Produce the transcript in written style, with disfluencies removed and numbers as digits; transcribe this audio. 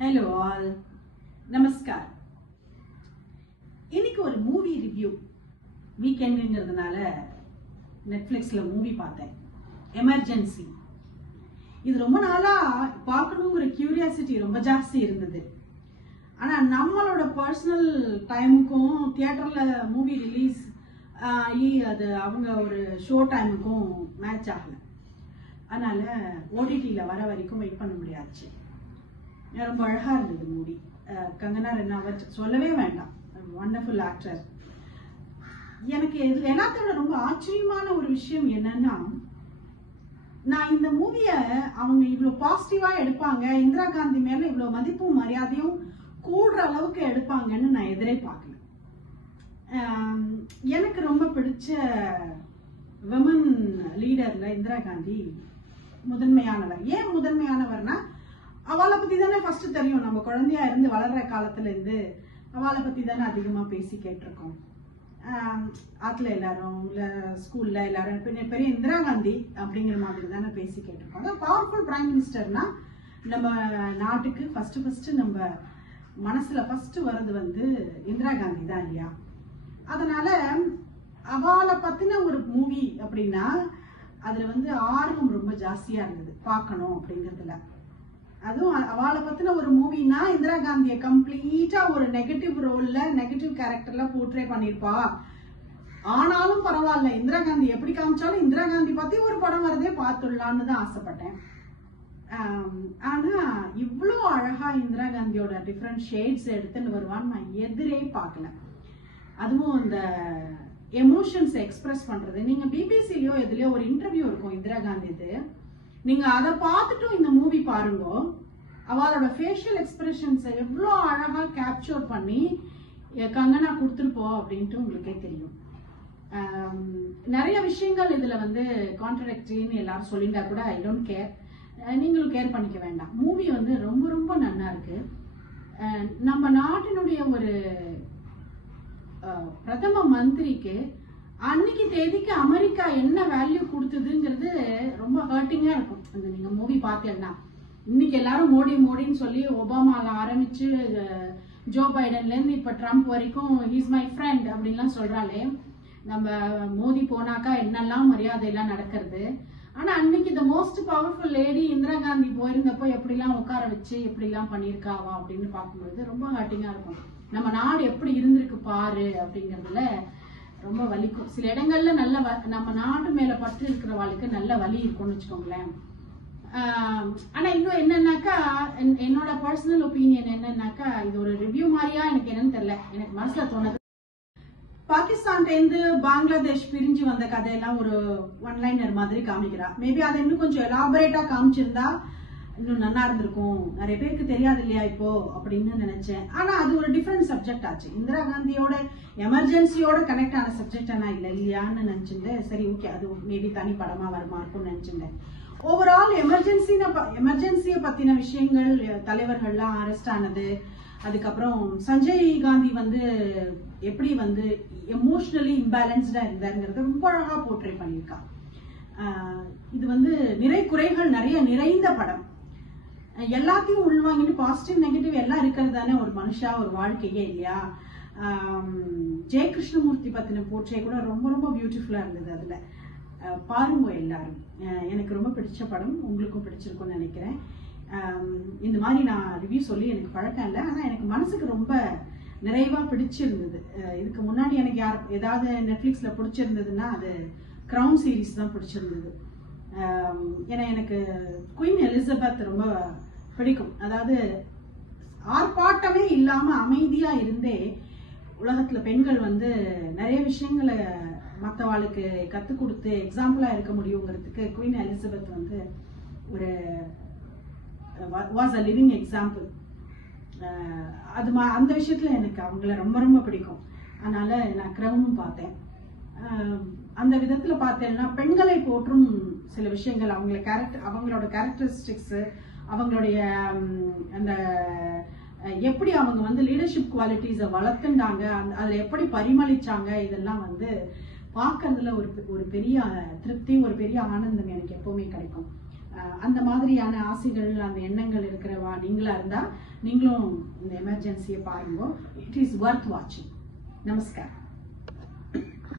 Hello all. Namaskar. இன்னைக்கு ஒரு movie review வீக்கெண்டுங்கிறதுனால நெட்ஃப்ளிக்ஸ்ல movie பார்த்தேன். எமர்ஜென்சி. இது ரொம்ப நாளா பார்க்கணுங்கிற கியூரியாசிட்டி ரொம்ப ஜாஸ்தி இருந்தது. ஆனா நம்மளோட பர்சனல் டைமுக்கும் தியேட்டர்ல மூவி ரிலீஸ் அது அவங்க ஒரு ஷோ டைமுக்கும் மேட்ச் ஆகல. அதனால ஓடிடியில வர வரைக்கும் வெயிட் பண்ண முடியாச்சு. ரொம்ப அழகா இருந்தது மூவி. கங்கனா ரனாவத் சொல்லவே வேண்டாம், வண்டர்ஃபுல் ஆக்டர். எனக்கு இதுல எல்லாத்தோட ரொம்ப ஆச்சரியமான ஒரு விஷயம் என்னன்னா, நான் இந்த மூவிய அவங்க இவ்வளவு பாசிட்டிவா எடுப்பாங்க, இந்திரா காந்தி மேல இவ்வளவு மதிப்பும் மரியாதையும் கூடுற அளவுக்கு எடுப்பாங்கன்னு நான் எதிர்பார்க்கல. எனக்கு ரொம்ப பிடிச்ச விமன் லீடர்ல இந்திரா காந்தி முதன்மையானவர். ஏன் முதன்மையானவர்னா, அவளை பத்தி தானே ஃபர்ஸ்ட் தெரியும். நம்ம குழந்தையா இருந்து வளர்ற காலத்துல இருந்து அவளை பத்தி தானே அதிகமா பேசி கேட்டிருக்கோம். ஆத்துல எல்லாரும் இல்ல ஸ்கூல்ல எல்லாரும் பெரிய இந்திரா காந்தி அப்படிங்கிற மாதிரி தானே பேசி கேட்டிருக்கோம். அதான் பவர்ஃபுல் பிரைம் மினிஸ்டர்னா நம்ம நாட்டுக்கு ஃபர்ஸ்ட் நம்ம மனசுல ஃபர்ஸ்ட் வர்றது இந்திரா காந்தி தான் இல்லையா? அதனால அவளை பத்தின ஒரு மூவி அப்படின்னா அதுல ஆர்வம் ரொம்ப ஜாஸ்தியா இருந்தது பார்க்கணும் அப்படிங்கறதுல. அதுவும் அவளை பத்தின ஒரு மூவினா இந்திரா காந்திய கம்ப்ளீட்டா ஒரு நெகட்டிவ் ரோல்ல நெகட்டிவ் கேரக்டர்ல போர்ட்ரே பண்ணிருப்பா. ஆனாலும் பரவாயில்ல, இந்திரா காந்தி எப்படி காமிச்சாலும் இந்திரா காந்தி பத்தி ஒரு படம் வரதே பார்த்துடலான்னு தான் ஆசைப்பட்டேன். ஆனா இவ்வளவு அழகா இந்திரா காந்தியோட டிஃப்ரெண்ட் ஷேட்ஸ் எடுத்துன்னு வருவான்னு நான் எதிரே பார்க்கல. அதுவும் இந்த எமோஷன்ஸ் எக்ஸ்பிரஸ் பண்றது. நீங்க பிபிசிலயோ எதுலயோ ஒரு இன்டர்வியூ இருக்கும் இந்திரா காந்திது, நீங்க அதை பார்த்துட்டும் இந்த மூவி பாருங்க. அவளோட ஃபேஷியல் எக்ஸ்பிரஷன்ஸ் எவ்வளோ அழகா கேப்சர் பண்ணி கங்கனா கொடுத்துருப்போம் அப்படின்ட்டு உங்களுக்கே தெரியும். நிறைய விஷயங்கள் இதுல கான்ட்ரடிக்டரின்னு எல்லாரும் சொல்லிட்டா கூட ஐ டோன்ட் கேர், நீங்களும் கேர் பண்ணிக்க வேண்டாம். மூவி ரொம்ப ரொம்ப நல்லா இருக்கு. நம்ம நாட்டினுடைய ஒரு பிரதம மந்திரிக்கு அன்னைக்கு தேதிக்கு அமெரிக்கா என்ன வேல்யூ கொடுத்ததுங்கிறது ரொம்ப ஹர்ட்டிங்கா இருக்கும். நீங்க மூவி பார்த்தீங்கன்னா இன்னைக்கு எல்லாரும் மோடி மோடின்னு சொல்லி ஒபாமால ஆரம்பிச்சு ஜோ பைடன்ல இருந்து இப்ப ட்ரம்ப் வரைக்கும் ஹீஸ் மை ஃப்ரெண்ட் அப்படின்லாம் சொல்றாளே. நம்ம மோடி போனாக்கா என்னெல்லாம் மரியாதை எல்லாம் நடக்கிறது. ஆனா அன்னைக்கு the most powerful lady Indira Gandhi போயிருந்தப்போ எப்படிலாம் உட்கார வச்சு எப்படிலாம் பண்ணிருக்காவா அப்படின்னு பார்க்கும்போது ரொம்ப ஹர்ட்டிங்கா இருக்கும். நம்ம நாடு எப்படி இருந்திருக்கு பாரு அப்படிங்கறதுல ரொம்ப வலிக்கும். சில இடங்கள்ல நல்ல நம்ம நாட்டு மேல பற்று இருக்கிறவாளுக்கு நல்ல வலி இருக்கும்னு வச்சுக்கோங்களேன். ஆனா இன்னும் என்னன்னாக்கா, என்னோட பர்சனல் ஒப்பீனியன் என்னன்னாக்கா, இது ஒரு ரிவ்யூ மாதிரியா எனக்கு என்னன்னு தெரியல, எனக்கு மனசுல தோணுது. பாகிஸ்தான்ல இருந்து பங்களாதேஷ் பிரிஞ்சு வந்த கதையெல்லாம் ஒரு ஒன் லைனர் மாதிரி காமிக்கிறா. மேபி அதை இன்னும் கொஞ்சம் எலாபரேட்டா காமிச்சிருந்தா இன்னும் நல்லா இருந்திருக்கும். நிறைய பேருக்கு தெரியாது இல்லையா இப்போ அப்படின்னு நினைச்சேன். ஆனா அது ஒரு டிஃபரெண்ட் சப்ஜெக்ட் ஆச்சு. இந்திரா காந்தியோட எமர்ஜென்சியோட கனெக்ட் ஆன சப்ஜெக்ட் ஆனா இல்லையான்னு நினைச்சுட்டேன். சரி, ஓகே, அது மேபி தனி படமா வருமா இருக்கும்னு நினைச்சுட்டேன். ஓவரால் எமர்ஜென்சியை பத்தின விஷயங்கள், தலைவர்கள்லாம் அரெஸ்ட் ஆனது, அதுக்கப்புறம் சஞ்சய் காந்தி எப்படி எமோஷனலி இம்பேலன்ஸ்டா இருந்தாருங்கிறத ரொம்ப அழகா போர்ட்ரே பண்ணியிருக்கா. இது நிறை குறைகள் நிறைய நிறைந்த படம். எல்லாத்தையும் உள்வாங்கிட்டு பாசிட்டிவ் நெகட்டிவ் எல்லாம் இருக்கிறது தானே ஒரு மனுஷா ஒரு வாழ்க்கையே இல்லையா? ஜெய கிருஷ்ணமூர்த்தி பத்தின போர்ட்ரே கூட ரொம்ப ரொம்ப பியூட்டிஃபுல்லா இருந்தது. அதுல பாருங்க எல்லாரும். எனக்கு ரொம்ப பிடிச்ச படம், உங்களுக்கும் பிடிச்சிருக்கும்னு நினைக்கிறேன். இந்த மாதிரி நான் ரிவ்யூ சொல்லி எனக்கு பழக்கம் இல்லை, ஆனா எனக்கு மனசுக்கு ரொம்ப நிறைவா பிடிச்சிருந்தது. இதுக்கு முன்னாடி எனக்கு ஏதாவது நெட்ஃபிளிக்ஸ்ல பிடிச்சிருந்ததுன்னா அது கிரவுன் சீரீஸ் தான் பிடிச்சிருந்தது. ஏன்னா எனக்கு குயின் எலிசபெத் ரொம்ப பிடிக்கும். அதாவது ஆர்ப்பாட்டமே இல்லாம அமைதியா இருந்தே உலகத்துல பெண்கள் நிறைய விஷயங்களை மற்றவாளுக்கு கத்து கொடுத்து எக்ஸாம்பிளா இருக்க முடியுங்கிறதுக்கு குயின் எலிசபெத் ஒரு வாஸ் அ லிவிங் எக்ஸாம்பிள். அந்த விஷயத்துல எனக்கு அவங்கள ரொம்ப ரொம்ப பிடிக்கும். அதனால நான் கிரவுனும் பார்த்தேன். அந்த விதத்துல பார்த்தேன்னா பெண்களை போற்றும் சில விஷயங்கள், அவங்களோட கேரக்டரிஸ்டிக்ஸ், அவங்களுடைய அந்த எப்படி அவங்க லீடர்ஷிப் குவாலிட்டிஸை வளர்த்துண்டாங்க, அதுல எப்படி பரிமளிச்சாங்க, இதெல்லாம் பார்க்கறதுல ஒரு பெரிய திருப்தி, ஒரு பெரிய ஆனந்தம் எனக்கு எப்பவுமே கிடைக்கும். அந்த மாதிரியான ஆசைகள் அந்த எண்ணங்கள் இருக்கிறவா நீங்களா இருந்தா நீங்களும் இந்த எமர்ஜென்சியை பாருங்க. இட் இஸ் வர்த் வாட்சிங். நமஸ்காரம்.